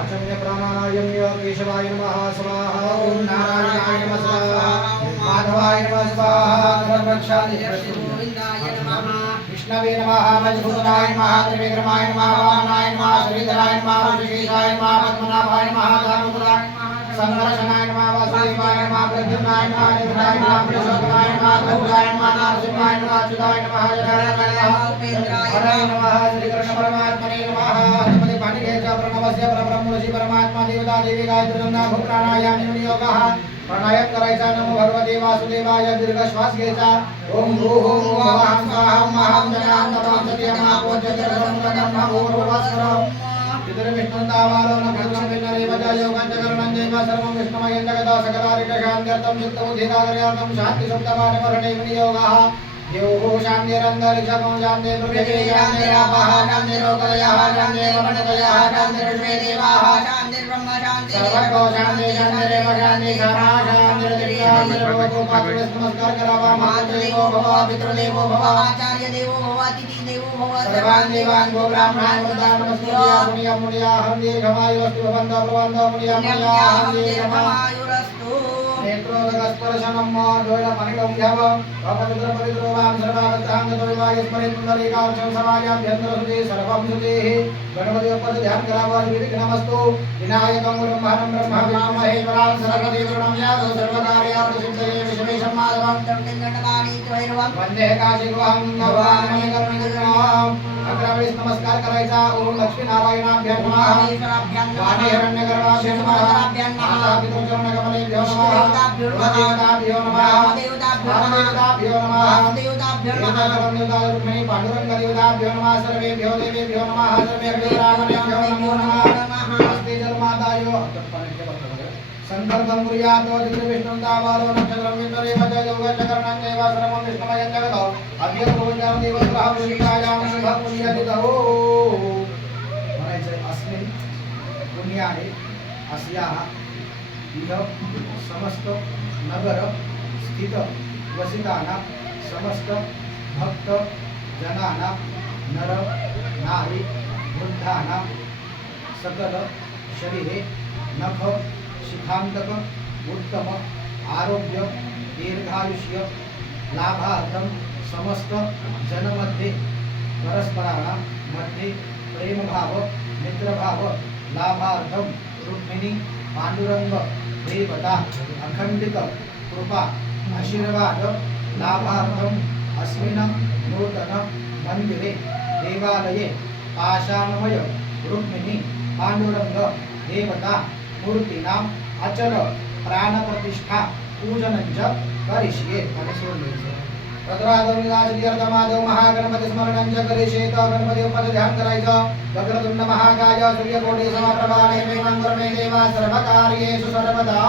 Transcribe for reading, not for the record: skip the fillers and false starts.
आचम्य प्राणायाम्य केशवाय नमः स्वाहा ओम नारायणाय नमः स्वाहा माधवाय नमः स्वाहा गोविंदाय नमः विष्णवे नमः मजभूताय नमः त्रिविक्रमाय नमः वामनाय नमः श्रीधराय नमः ऋषिकेशाय नमः पद्मनाभाय नमः दामोदराय नमः संकर्षणाय नमः वासुदेवाय नमः प्रद्युम्नाय नमः निधनाय नमः प्रचोदनाय नमः गौराय नमः नरसिंहाय नमः अच्युताय नमः जनार्दनाय नमः हराय नमः श्रीकृष्ण परमात्मने नमः हनुमते पाणिग्रह प्रणवस्य परब्रह्म ऋषि परमात्मा देवता देवी गायत्री नंदा प्राणायाम योगः प्राणायाम करायचा नमो भगवते वासुदेवाय दीर्घ श्वास घ्यायचा ओम भूः भुवः स्वाहा महं जनां तमां सत्यमा पोज्यते भूर्भुवस्वरम् इतर विष्णुतावारो न भक्षमेनरेव च योगं च करणं चैव सर्वं विष्णुमयं जगतो सकलारिकशान्त्यर्थं चित्तबुद्धिकार्यार्थं शान्तिसुप्तमानमरणेव नियोगः योगो शान्तिरन्तरिक्षं शान्ति पृथिवी शान्तिरापः शान्तिरोगयः शान्तिर्वनतयः शान्तिर्वेदेवाः शान्तिर्ब्रह्म शान्ति सर्वतो शान्ति शान्तिरेव शान्ति सदा शान्तिर्दिव्यान्तिर्भवतु नमस्कार करावा मातृदेवो भव पितृदेवो भव आचार्य देवो भव अतिथि देवो भव सर्वान् देवान् गो ब्राह्मणान् वन्दान् नमस्कृत्य पुण्यं पुण्याहं दीर्घमायुरस्तु भवन्तः भवन्तः पुण्यं पुण्याहं दीर्घमायुरस्तु नेत्रोदकस्पर्शनं द्वैतमणिकं ध्यावम् अपवित्रपवित्रोवां सर्वावताङ्गतोयवायुस्मरे पुण्डरीकाक्षं समायाभ्यन्तरसुते सर्वं सुतेः गणपति ऊपर ध्यान करावा विघ्नमस्तु विनायकं ब्रह्माणं ब्रह्म विष्णुमहे परां सर्वदेवगुणं यादव सर्वकार्यार्थं सिद्धये विश्वेशं माधवं दण्डनानि भैरवं वन्दे काशीगुहं भवामि करुणिकरुणाम् अग्रवेश नमस्कार करायचा ओम लक्ष्मी नारायणाभ्यां नमः वाणी हिरण्यगर्भाभ्यां नमः पितृचरणकमलेभ्यो नमः देवताभ्यो नमः देवताभ्यो नमः देवताभ्यो पांडुरंगदेवताभ्यो नमः सर्वेभ्यो देवेभ्यो नमः सर्वेभ्यो रामनेभ्यो नमो नमः नमस्ते जन्मादायो संकल्पं कुर्यात् विष्णुं तावारो नक्षत्रं विष्णुरेव च योगचकरणं चैव सर्वं विष्णुमयं जगतो अभ्यभूतं देवग्रहं शिखायां शुभं पुण्यतिथौ म्हणायचं अस्मिन् पुण्याने अस्याः इह समस्त नगर स्थित वसितानां समस्त भक्त जनानां नर नारी वृद्धानां सकल शरीरे नख शिखांतक उत्तम आरोग्य दीर्घायुष्य लाभार्थम समस्त जनमध्ये परस्पराणां मध्ये प्रेम भाव मित्र भाव लाभार्थम रुक्मिणी पांडुरंग देवता अखंडित कृपा आशीर्वाद लाभार्थम अस्मिन् नूतन मंदिरे देवालये पाषाणमय रुक्मिणी पांडुरंग देवता मूर्तीनां अचल प्राण प्रतिष्ठा पूजनं च करिष्ये माधव महागणपती स्मरणं च करिष्येत गणपती ऊपर ध्यान करायचं वक्रतुंड महाकाय सूर्यकोटि समप्रभा निर्विघ्नं कुरु मे देवा सर्वकार्येषु सर्वदा।